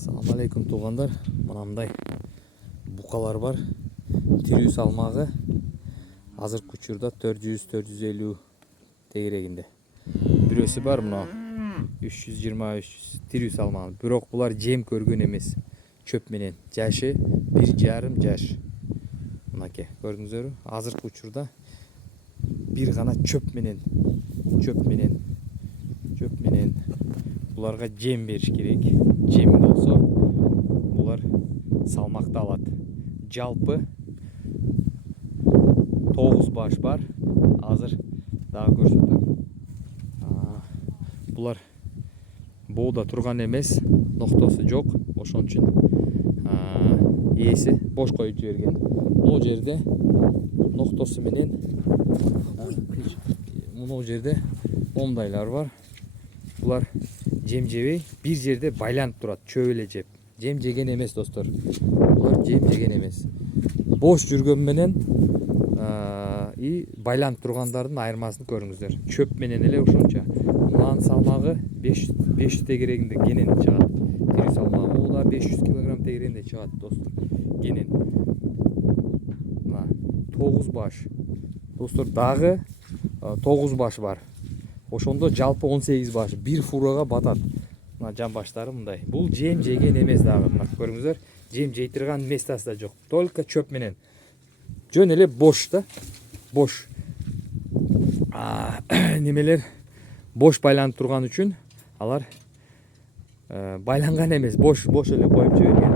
Assalamu alaikum туғандар. Мынандай букалар бар. Тирүү салмагы азыр учурда 400-450 тегерегинде. Бирөөсү бар мына 320-300 тирүү салмагы. Бирок булар жем көргөн эмес. Чөп менен жашы 1,5 жаш. Мынакей, көрдүңүздөрбү? Азыр учурда бир гана чөп менен буларга жем бериш керек. Жем болсо булар салмакты алат. Жалпы 9 баш бар. Азыр дагы көрсөтөм. Булар боуда турган эмес, ноктосу жок. Ошон үчүн ээси бош коюп жиберген. Бул жерде ноктосу менен мына жерде момдайлар бар. Булар жем жебей, бир жерде байланып турат, чөп эле жеп. Жем жеген эмес, достор. Булар жем жеген эмес. Бош жүргөн менен и байланып тургандардын айырмасын көрүңүздөр. Чөп менен эле ошончо. Мунун салмагы 500 тегерегинде кенен чыгат. Тирүү салмагы да 500 кг тегерегинде чыгат, достор. Кенен. Мына 9 баш. Достор, дагы 9 баш бар. Ошондо жалпы 18 баш. Бир фурага батат. Мына жан баштары мындай. Бул жем жеген эмес дагы. Мына көрүңүздөр. Жем жей турган местасы да жок. Только чөп менен. Жөн эле бош да. Бош. Немелер бош байланып турган үчүн алар байланган эмес, бош эле коюп жиберген.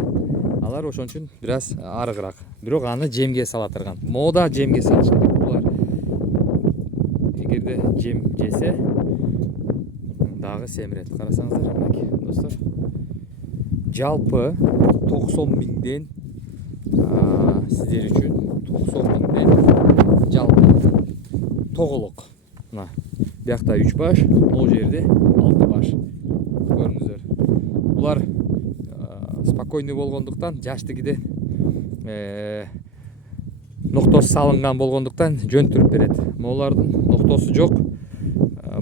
Алар ошон үчүн бир аз арыгыраак. Бирок аны жемге сала турган. Мода жемге салыш керек. Булар эгерде жем жесе дагы семирет. Карасаңыздар, мынакей, достор. Жалпы 90 миңден сиздер үчүн 90 миңден жалпы тоголок. Мына биякта 3 баш, могу жерде 6 баш. Көрүңүздөр. Булар спокойный болгондуктан, жаштыгиде ноктосу салынган болгондуктан жөнтүрүп берет. Могулардын ноктосу жок,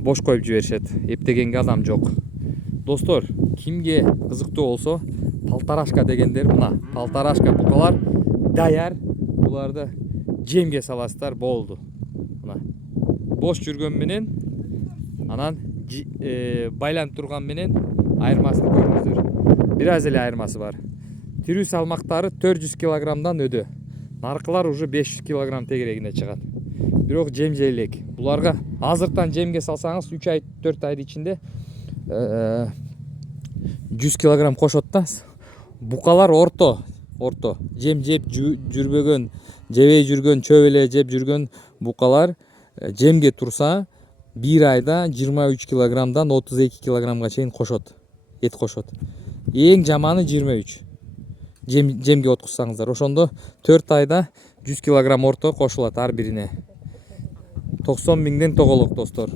бош коюп жиберишет. Эптегенге адам жок. Достор, кимге кызыктуу болсо, полторашка дегендер, мына полторашка букалар даяр. Буларды жемге саласыздар, болду. Мына бош жүргөн менен, анан байланып турган менен айырмасын көрүңүздөр. Бир аз эле айырмасы бар. Тирүү салмактары 400 кг өдө. Наркылар уже 500 кг тегерегинде чыгат. Бирок жем жейлек. Буларга азыртан жемге салсаңыз 3 ай 4 айдын ичинде 100 кг кошот да. Букалар орто. Жем жеп жүрбөгөн, жебей жүргөн, чөп эле жеп жүргөн букалар жемге турса 1 айда 23 кг 32 кг чейин кошот. Эт кошот. Эң жаманы 23. Жемге откузсаңыздар. Ошондо 4 айда 100 кг орто кошулат ар бирине. 90 миңден тоголок, достор.